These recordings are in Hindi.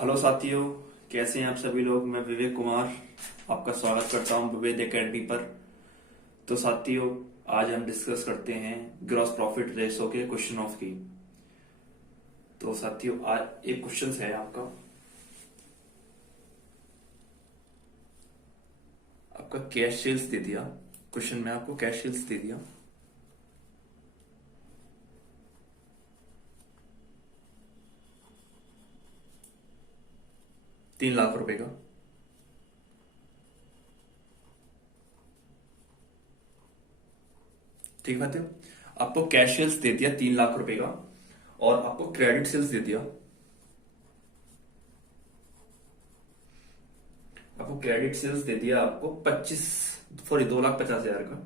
हेलो साथियों, कैसे हैं आप सभी लोग। मैं विवेक कुमार आपका स्वागत करता हूं विवेक एकेडमी पर। तो साथियों, आज हम डिस्कस करते हैं ग्रॉस प्रॉफिट रेशो के क्वेश्चन ऑफ की। तो साथियों, आज एक क्वेश्चन है आपका आपका कैश सेल्स दे दिया। क्वेश्चन में आपको कैश सेल्स दे दिया 3 लाख रुपए का। ठीक है साथियों, आपको कैश सेल्स दे दिया 3 लाख रुपए का और आपको क्रेडिट सेल्स दे दिया। आपको क्रेडिट सेल्स दे दिया आपको 2,50,000 का।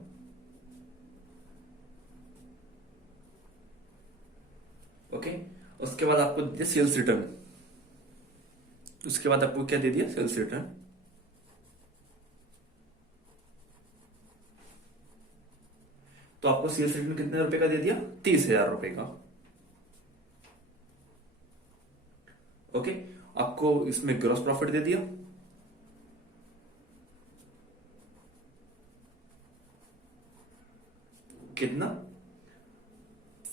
ओके, उसके बाद आपको दे दिया सेल्स रिटर्न। उसके बाद आपको क्या दे दिया? Sales return. तो आपको सेल्स रिटर्न कितने रुपए का दे दिया? 30,000 रुपए का। ओके, आपको इसमें ग्रॉस प्रॉफिट दे दिया कितना?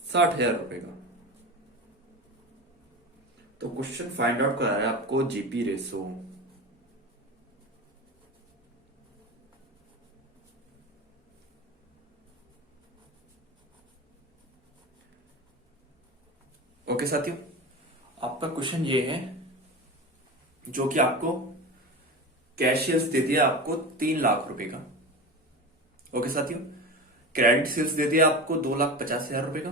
60,000 रुपए का। तो क्वेश्चन फाइंड आउट करा रहा है आपको जीपी रेशो। ओके साथियों, आपका क्वेश्चन ये है जो कि आपको कैश सेल्स दे दिया आपको 3 लाख रुपए का। ओके साथियों, क्रेडिट सेल्स दे दिया आपको 2,50,000 रुपए का।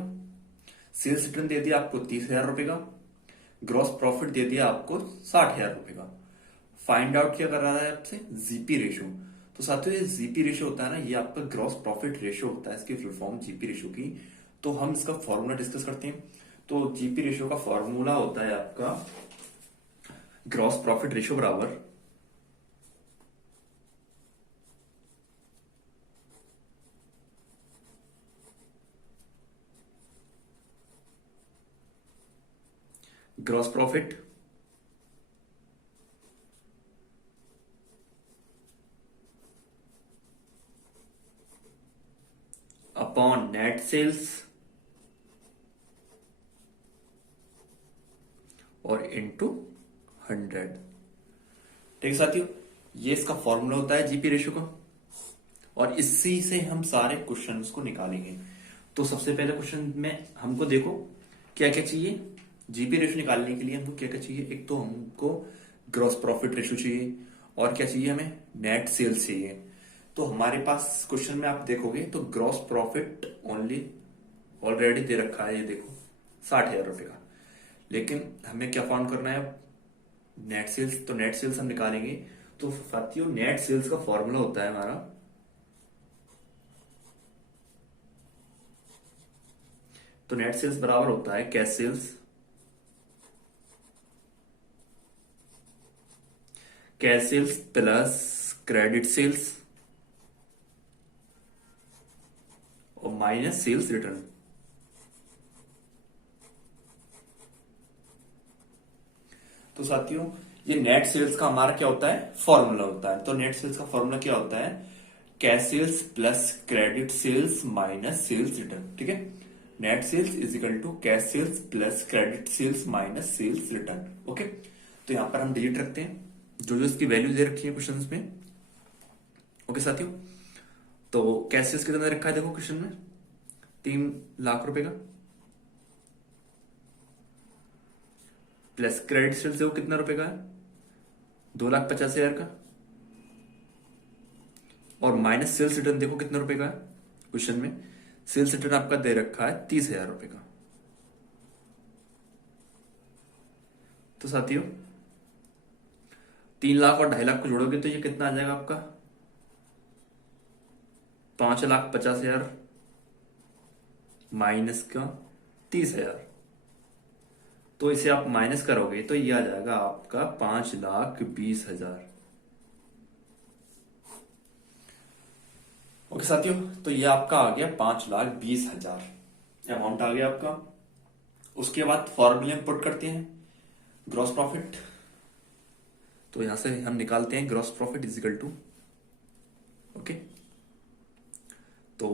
सेल्स रिटर्न दे दिया आपको 30,000 रुपए का। ग्रॉस प्रॉफिट दे दिया आपको 60,000 रुपए का। फाइंड आउट क्या कर रहा है आपसे? GP ratio. तो साथियों, ये जीपी रेशो होता है ना, ये आपका ग्रॉस प्रॉफिट रेशो होता है, इसकी फुल फॉर्म जीपी रेशो की। तो हम इसका फॉर्मूला डिस्कस करते हैं। तो जीपी रेशो का फॉर्मूला होता है आपका ग्रॉस प्रॉफिट रेशो बराबर gross profit upon net sales और इनटू 100। ठीक है साथियों, ये इसका फॉर्मूला होता है जीपी रेशो का और इसी से हम सारे क्वेश्चंस को निकालेंगे। तो सबसे पहले क्वेश्चन में हमको देखो क्या क्या चाहिए। जीपी रेशो निकालने के लिए हमको क्या क्या चाहिए? एक तो हमको ग्रॉस प्रॉफिट रेशो चाहिए और क्या चाहिए? हमें नेट सेल्स चाहिए। तो हमारे पास क्वेश्चन में आप देखोगे तो ग्रॉस प्रॉफिट ओनली ऑलरेडी दे रखा है, ये देखो 60,000 रुपए का। लेकिन हमें क्या फाउंड करना है? Net sales. तो नेट सेल्स हम निकालेंगे। तो साथियों, नेट सेल्स का फॉर्मूला होता है हमारा तो नेट सेल्स बराबर होता है cash sales plus credit sales और माइनस सेल्स रिटर्न। तो साथियों, ये नेट सेल्स का हमारा क्या होता है? फॉर्मूला होता है। तो नेट सेल्स का फॉर्मूला क्या होता है? Cash sales plus credit sales minus sales return. ठीक है, net sales is equal to cash sales plus credit sales minus sales return. Okay, तो यहां पर हम डिलीट रखते हैं जो जो इसकी वैल्यू दे रखी है क्वेश्चन में। ओके साथियों, तो कैश सेल्स कितना दे रखा है? देखो क्वेश्चन में 3 लाख रुपए का प्लस क्रेडिट सेल्स देखो कितना रुपए का है? 2,50,000 का। और माइनस सेल्स रिटर्न देखो कितना रुपए का है क्वेश्चन में? सेल्स रिटर्न आपका दे रखा है 30,000 रुपए का। तो साथियों, 3 लाख और 2.5 लाख को जोड़ोगे तो ये कितना आ जाएगा आपका? 5,50,000 माइनस का 30,000। तो इसे आप माइनस करोगे तो ये आ जाएगा आपका 5,20,000। ओके साथियों, तो ये आपका आ गया 5,20,000 अमाउंट आ गया आपका। उसके बाद फॉर्मूले में पुट करते हैं ग्रॉस प्रॉफिट तो यहां से हम निकालते हैं gross profit is equal to, okay, तो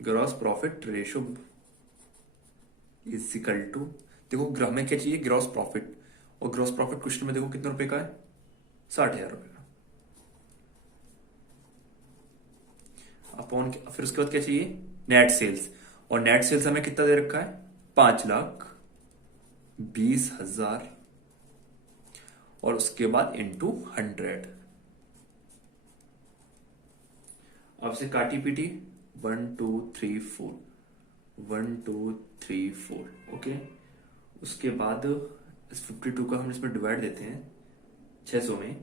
gross profit ratio is equal to, देखो हमें क्या चाहिए, ग्रॉस प्रॉफिट, और ग्रॉस प्रॉफिट क्वेश्चन में देखो कितने रुपए का है, 60,000 रुपए का, अपॉन, फिर उसके बाद क्या चाहिए, नेट सेल्स, और नेट सेल्स हमें कितना दे रखा है, 5,20,000, और उसके बाद इंटू 100। अब से काटी पीटी, 1 2 3 4, 1 2 3 4, ओके। उसके बाद इस 52 का हम इसमें डिवाइड देते हैं 600 में,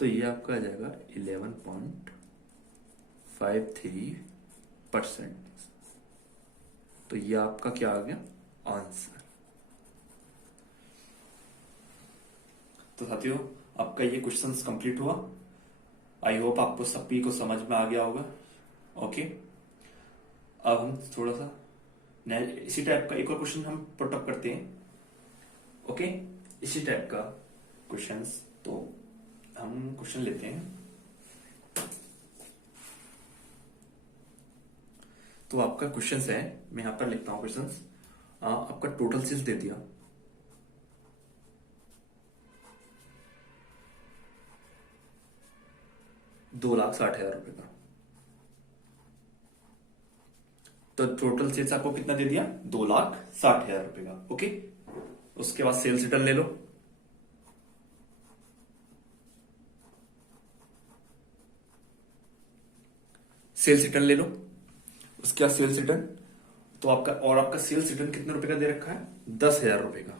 तो ये आपका आ जाएगा 11.53%। तो ये आपका क्या आ गया, आंसर। तो साथियों, आपका ये क्वेश्चंस कंप्लीट हुआ। आई होप आपको सभी को समझ में आ गया होगा, ओके। अब हम थोड़ा सा इसी टाइप का एक और क्वेश्चन हम पुट अप करते हैं, ओके, इसी टाइप का क्वेश्चंस। तो हम क्वेश्चन लेते हैं, तो आपका क्वेश्चन है, मैं यहां पर लिखता हूं क्वेश्चन, आपका टोटल सेल्स दे दिया 2,60,000 रुपए का, तो टोटल सेल्स आपको कितना दे दिया, 2,60,000 रुपए का, ओके। उसके बाद सेल्स रिटर्न ले लो, सेल्स रिटर्न ले लो, उसके बाद सेल्स रिटर्न, तो आपका, और आपका सेल्स रिटर्न कितने रुपए का दे रखा है, 10,000 रुपए का।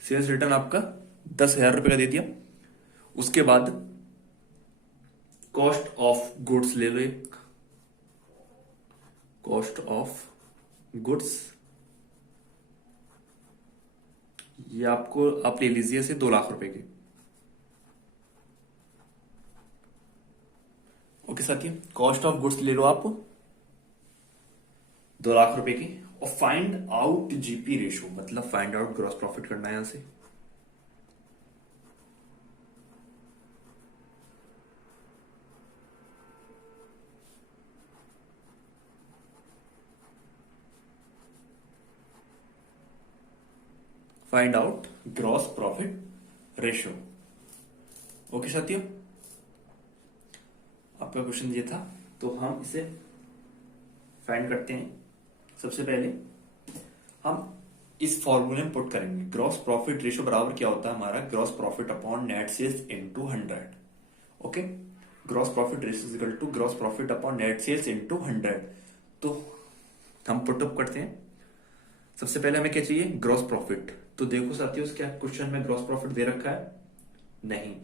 सेल्स रिटर्न आपका 10,000 रुपए का दे दिया। उसके बाद कॉस्ट ऑफ गुड्स ले लो, एक कॉस्ट ऑफ गुड्स, ये आपको आप ले लीजिए से 2 लाख रुपए की, ओके साथियों। कॉस्ट ऑफ गुड्स ले लो आप 2 लाख रुपए की, और फाइंड आउट जीपी रेशो, मतलब फाइंड आउट ग्रॉस प्रॉफिट करना है यहां से। Find out gross profit ratio, okay साथियों। आपका क्वेश्चन ये था, तो हम इसे फाइंड करते हैं। सबसे पहले हम इस फॉर्मूले में पुट करेंगे, ग्रॉस प्रॉफिट रेशो बराबर क्या होता है हमारा, gross profit upon net sales into 100, okay. Gross profit ratio is equal to gross profit upon net sales into 100। तो हम पुट अप करते हैं। सबसे पहले हमें क्या चाहिए, ग्रॉस प्रॉफिट। तो देखो साथियों, क्या क्वेश्चन में ग्रॉस प्रॉफिट दे रखा है, नहीं।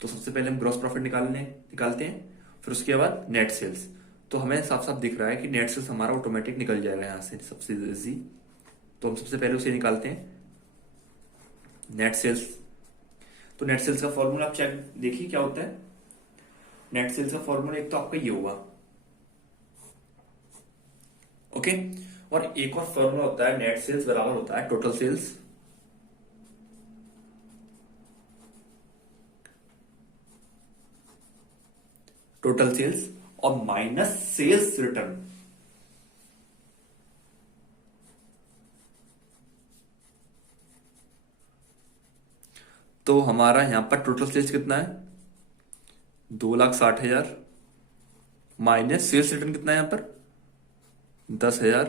तो सबसे पहले हम ग्रॉस प्रॉफिट निकालते हैं, फिर उसके बाद नेट सेल्स। तो हमें साफ साफ दिख रहा है कि नेट सेल्स हमारा ऑटोमेटिक निकल जाएगा यहां से, सबसे इजी। तो हम सबसे पहले उसे निकालते हैं, नेट सेल्स। तो नेट सेल्स का फॉर्मूला आप चेक देखिए क्या होता है। नेट सेल्स का फॉर्मूला एक तो आपका ये होगा, ओके। और एक और फॉर्मूला होता है, नेट सेल्स बराबर होता है टोटल सेल्स, टोटल सेल्स, और माइनस सेल्स रिटर्न। तो हमारा यहां पर टोटल सेल्स कितना है, 2,60,000, माइनस सेल्स रिटर्न कितना है यहां पर, 10,000।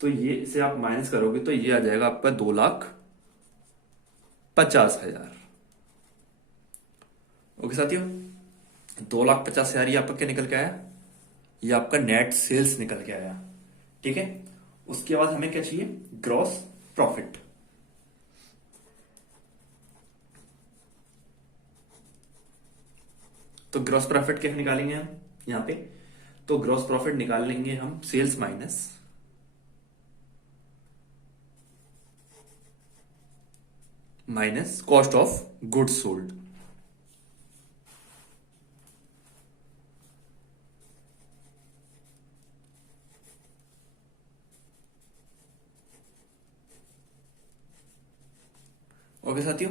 तो ये इसे आप माइनस करोगे तो ये आ जाएगा आपका 2,50,000, ओके साथियों। 2,50,000 ये आपका क्या निकल के आया, ये आपका नेट सेल्स निकल के आया, ठीक है। उसके बाद हमें क्या चाहिए, ग्रॉस प्रॉफिट। तो ग्रॉस प्रॉफिट क्या निकालेंगे हम यहां पे, तो ग्रॉस प्रॉफिट निकालेंगे हम sales minus cost of goods sold. Okay साथियों,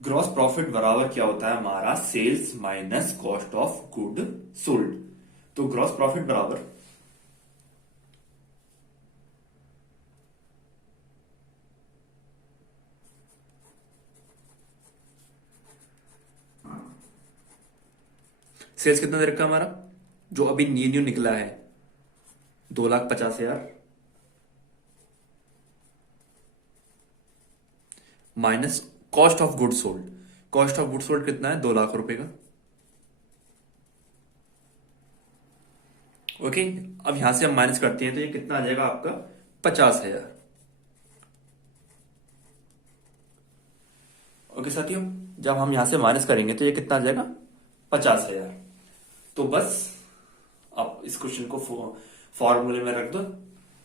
ग्रॉस प्रॉफिट बराबर क्या होता है हमारा sales minus cost of good sold. तो ग्रॉस प्रॉफिट बराबर सेल्स कितना दे रखा है हमारा, जो अभी न्यू न्यू निकला है 2,50,000 minus cost of good sold. Cost of good sold कितना है, 2 लाख रुपए का। ओके, अब यहां से हम माइनस करते हैं तो ये कितना आ जाएगा आपका 50,000। ओके साथियों, जब हम यहां से माइनस करेंगे तो ये कितना आ जाएगा 50,000। तो बस आप इस क्वेश्चन को फॉर्मूले में रख दो।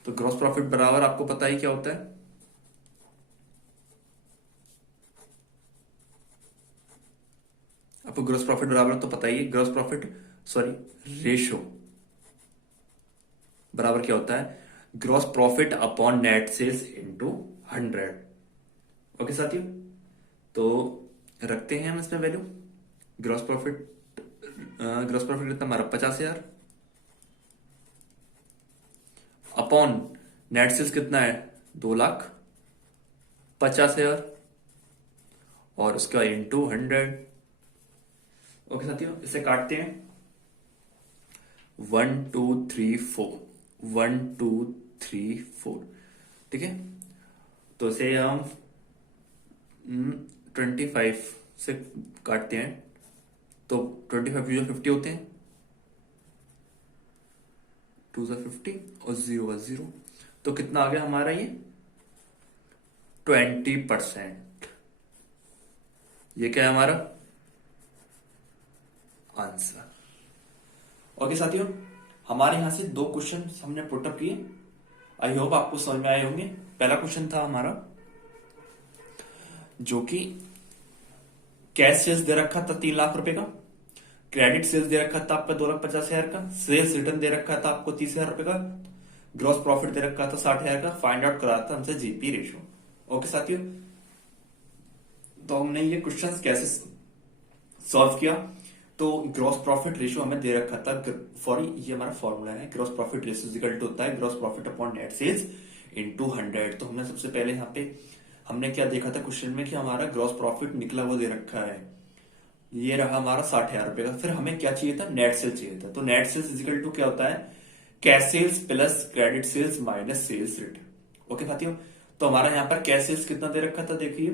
तो ग्रॉस प्रॉफिट बराबर आपको पता ही क्या होता है, आपको ग्रॉस प्रॉफिट बराबर तो पता ही है, ग्रॉस प्रॉफिट सॉरी रेशो बराबर क्या होता है, gross profit upon net sales into 100। Okay साथियों, तो रखते हैं हम इसमें वैल्यू। ग्रॉस प्रॉफिट कितना हमारा 50,000 अपॉन नेट सेल्स कितना है 2,50,000 और उसका इंटू 100। ओके साथियों, इसे काटते हैं 1 2 3 4 1 2 3 4। ठीक है, तो इसे हम 25 से काटते हैं तो 25 जो 50 होते हैं, 2 से 50 और 0 0। तो कितना आ गया हमारा ये 20%। ये क्या है हमारा आंसर। ओके साथियों, हमारे यहां से 2 क्वेश्चन हमने पुटअप किए। आई होप आपको समझ में आए होंगे। पहला क्वेश्चन था हमारा जो कि कैश सेल्स दे रखा था 3 लाख रुपए का, क्रेडिट सेल्स दे रखा था आपका 2,50,000 का, सेल्स रिटर्न दे रखा था आपको 30,000 रुपए का, ग्रॉस प्रॉफिट दे रखा था 60,000 का। फाइंड आउट करा था हमसे जीपी रेशियो। ओके साथियों, तो हमने ये क्वेश्चन कैसे सॉल्व किया। तो ग्रॉस प्रॉफिट रेशियो हमें दे रखा था ये हमारा फॉर्मूला है, gross profit ratio equal to होता है gross profit upon net sales into 100। तो हमने सबसे पहले यहाँ पे हमने क्या देखा था क्वेश्चन में कि हमारा ग्रॉस प्रॉफिट निकला हुआ दे रखा है, ये रहा हमारा 60,000 रुपए का। फिर हमें क्या चाहिए था, नेट सेल्स चाहिए था। तो नेट सेल्स इजिकल टू क्या होता है, cash sales plus credit sales minus sales return. Okay साथियों, तो हमारा यहाँ पर कैश सेल्स कितना दे रखा था, देखिए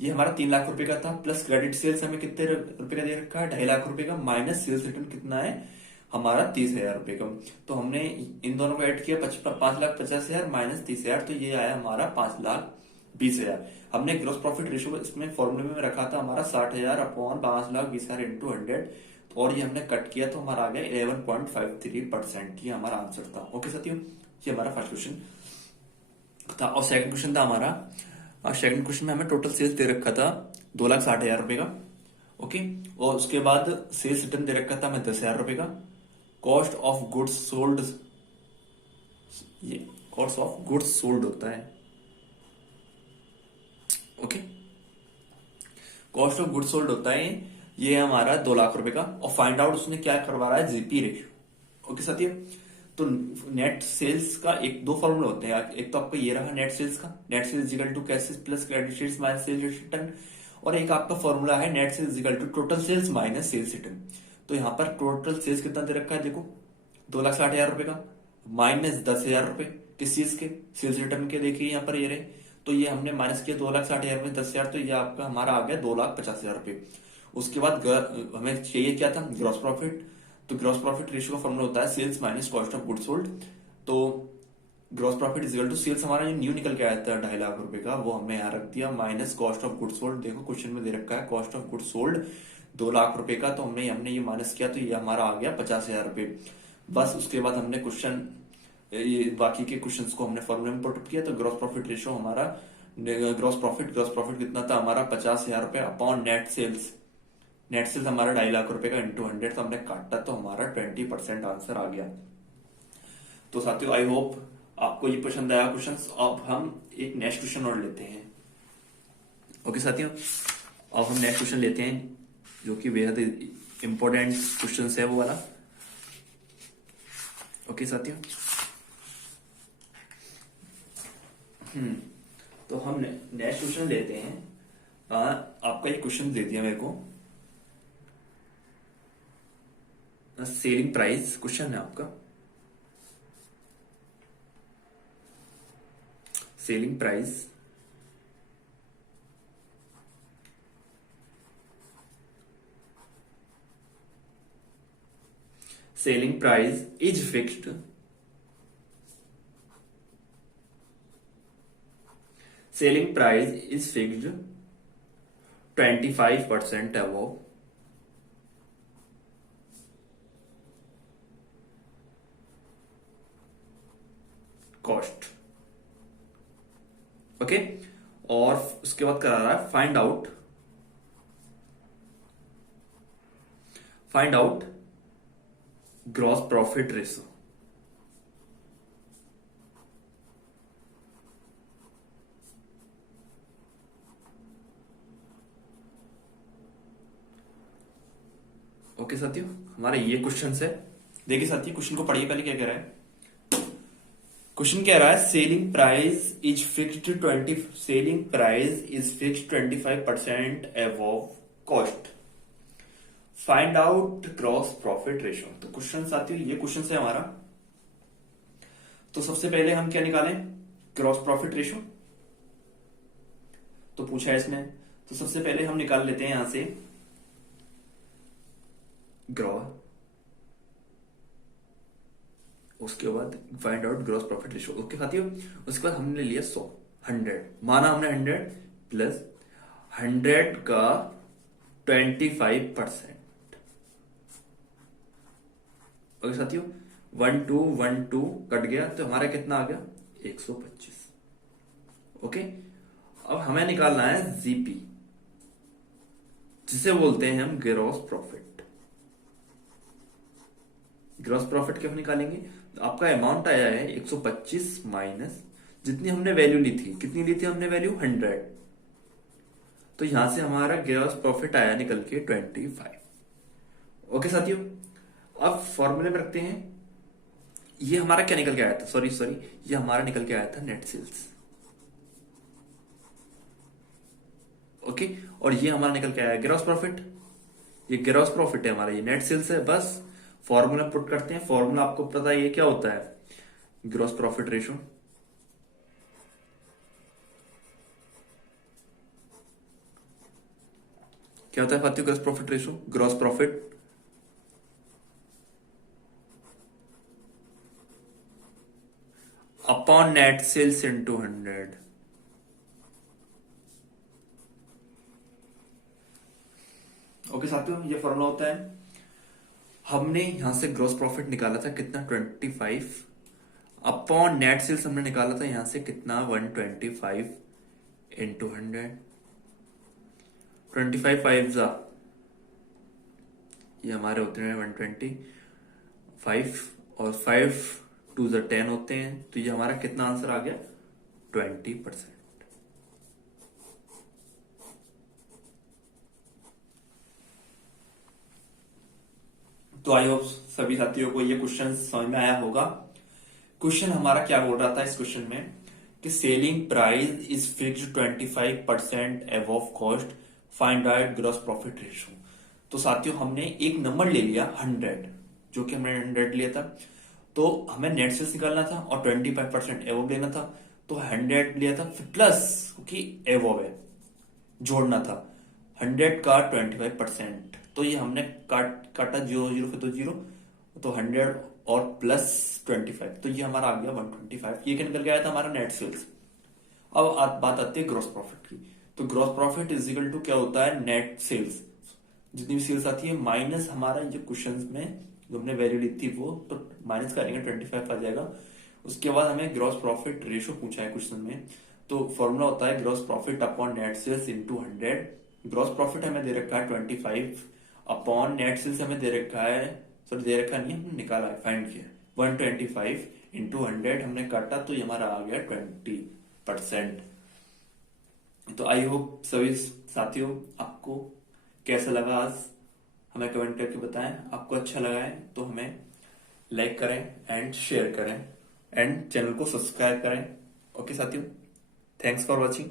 ये हमारा 3 लाख रुपए का था, प्लस क्रेडिट सेल्स हमें कितने रुपए का दे रखा है 2.5 लाख रुपए का, माइनस सेल्स रिटर्न कितना है हमारा 30,000 रुपए का। तो हमने इन दोनों को ऐड किया 5,50,000 माइनस 30,000, तो ये आया हमारा 5,20,000। हमने ग्रॉस प्रॉफिट रेशियो इसमें फॉर्मूले में रखा था हमारा 60,000 अपॉन 5,20,000 इंटू 100, और ये हमने कट किया तो हमारा आ गया 11.53%। ये हमारा आंसर था। ओके साथियों, ये हमारा फर्स्ट क्वेश्चन था। और सेकंड क्वेश्चन था हमारा, सेकंड क्वेश्चन में हमें टोटल सेल्स दे रखा था 2,60,000 रुपए का। ओके, और उसके बाद सेल्स रिटर्न दे रखा था हमें 10,000 रुपए का। कॉस्ट ऑफ गुड्स सोल्ड, ये कॉस्ट ऑफ गुड्स सोल्ड होता है। Okay, cost of goods sold होता है, ये हमारा 2 लाख रुपए का। और फाइंड आउट उसने क्या करवा रहा है, जीपी रेशियो। ओके साथियों, तो नेट सेल्स का दो फॉर्मूला होते हैं। एक तो आपका ये रहा नेट सेल्स का, net sales equal to cash sales plus credit sales minus sales return, और एक आपका फॉर्मूला है net sales equal to total sales minus sales return. तो यहाँ पर टोटल सेल्स कितना दे रखा है, देखो 2,60,000 रुपए का, माइनस 10,000 रुपए किस चीज के, सेल्स रिटर्न के। देखिए यहाँ पर ये रहे, तो ये हमने माइनस किया 2,60,000 में 10,000, तो ये आपका हमारा आ गया 2,50,000 रुपए। उसके बाद हमें चाहिए क्या था, ग्रॉस प्रॉफिट। तो ग्रॉस प्रॉफिट रेशियो का फॉर्मूला होता है sales minus cost of goods sold. तो gross profit is equal to sales हमारा न्यू निकल के आया था 2.5 लाख रुपए का, वो हमने यहाँ रख दिया, minus cost of goods sold. देखो क्वेश्चन में दे रखा है cost of goods sold 2 lakh रुपए का, तो हमने ये माइनस किया, तो ये हमारा आ गया 50,000 रुपए। बस उसके बाद हमने क्वेश्चन ये बाकी के क्वेश्चंस को हमने फॉर्मूले में पुट किया। तो ग्रॉस प्रॉफिट रेशियो हमारा ग्रॉस प्रॉफिट कितना था हमारा 50,000 रुपए upon net sales. Net sales हमारा 2.5 लाख रुपए का इंटू 100, तो हमने काटा तो हमारा 20% आंसर आ गया। तो साथियों आई होप आपको ये पसंद आया क्वेश्चन? अब हम एक नेक्स्ट क्वेश्चन और लेते हैं। ओके साथियों, अब हम नेक्स्ट क्वेश्चन लेते हैं जो कि बेहद इंपॉर्टेंट क्वेश्चन है वो वाला। ओके साथियों, तो हम नेक्स्ट क्वेश्चन लेते हैं। आपका ये क्वेश्चन दे दिया मेरे को, सेलिंग प्राइस क्वेश्चन है आपका। Selling price is fixed selling price is fixed 25% above cost. Okay, और उसके बाद करा रहा है find out gross profit ratio. Okay साथियों, हमारा ये क्वेश्चन है। देखिए साथियों, क्वेश्चन को पढ़िए पहले क्या कह रहा है। क्वेश्चन कह रहा है selling price is fixed 25% above cost, find out gross profit ratio. तो क्वेश्चन साथियों ये क्वेश्चन है हमारा। तो सबसे पहले हम क्या निकालें? ग्रॉस प्रॉफिट रेशो तो पूछा है इसने। तो सबसे पहले हम निकाल लेते हैं यहां से ग्रॉस, उसके बाद find out gross profit ratio. Okay साथियों, उसके बाद हमने लिया 100 माना हमने 100 प्लस 100 का 25%। ओके साथियों, 1212 कट गया तो हमारा कितना आ गया? 125। ओके, अब हमें निकालना है जीपी, जिसे बोलते हैं हम ग्रॉस प्रॉफिट। ग्रॉस प्रॉफिट क्या निकालेंगे? तो आपका अमाउंट आया है 125 माइनस जितनी हमने वैल्यू ली थी। कितनी ली थी हमने वैल्यू? 100। तो यहां से हमारा ग्रॉस प्रॉफिट आया निकल के 25। ओके साथियों, अब फॉर्मूले में रखते हैं। ये हमारा क्या निकल के आया था? सॉरी ये हमारा निकल के आया था नेट सेल्स। ओके, और ये हमारा निकल के आया ग्रॉस प्रॉफिट। ये ग्रॉस प्रॉफिट है हमारा, ये नेट सेल्स है। बस फॉर्मूला पुट करते हैं। फॉर्मूला आपको पता है ये क्या होता है? Gross profit ratio. क्या होता है साथियों? Gross profit ratio, gross profit upon net sales into 100। Okay साथियों, ये फॉर्मूला होता है। हमने यहां से ग्रॉस प्रॉफिट निकाला था कितना? 25 अपॉन नेट सेल्स हमने निकाला था यहां से कितना? 125 इंटू 100। 25 5 ये हमारे होते हैं 125 और 5 2 10 होते हैं। तो ये हमारा कितना आंसर आ गया? 20%। तो आई होप सभी साथियों को ये क्वेश्चन समझ में आया होगा। क्वेश्चन हमारा क्या बोल रहा था इस क्वेश्चन में कि selling price is fixed 25% above cost, find out gross profit ratio. तो साथियों हमने एक नंबर ले लिया 100, जो कि हमने 100 लिया था। तो हमें नेट सेल्स निकालना था और 25% अबव लेना था। तो 100 लिया था प्लस, क्योंकि अबव है, जोड़ना था 100 का 25%। तो ये हमने काटा 0 फिर तो 0, तो 100 और प्लस 25, तो ये हमारा आ गया 125। ये क्या निकल के आया था? हमारा नेट सेल्स। अब बात आती है ग्रॉस प्रॉफिट की। तो gross profit is equal to क्या होता है? नेट सेल्स, जितनी भी सेल्स आती है माइनस हमारा जो क्वेश्चन में जो हमने वैल्यू ली थी वो, तो माइनस करेंगे 25 आ जाएगा। उसके बाद हमें ग्रॉस प्रॉफिट रेशो पूछा है क्वेश्चन में। तो फॉर्मूला होता है gross profit upon net sales into 100। Gross profit हमें दे रखा है 25 अपॉन नेट सेल्स हमें दे रखा है, सॉरी दे रखा नहीं, हमने निकाला है, फाइंड किया 125 इंटू 100 हमने काटा तो ये हमारा आ गया 20%। तो आई होप सभी साथियों आपको कैसा लगा आज, हमें कमेंट करके बताएं। आपको अच्छा लगा है तो हमें लाइक करें एंड शेयर करें एंड चैनल को सब्सक्राइब करें। ओके साथियों, थैंक्स फॉर वॉचिंग।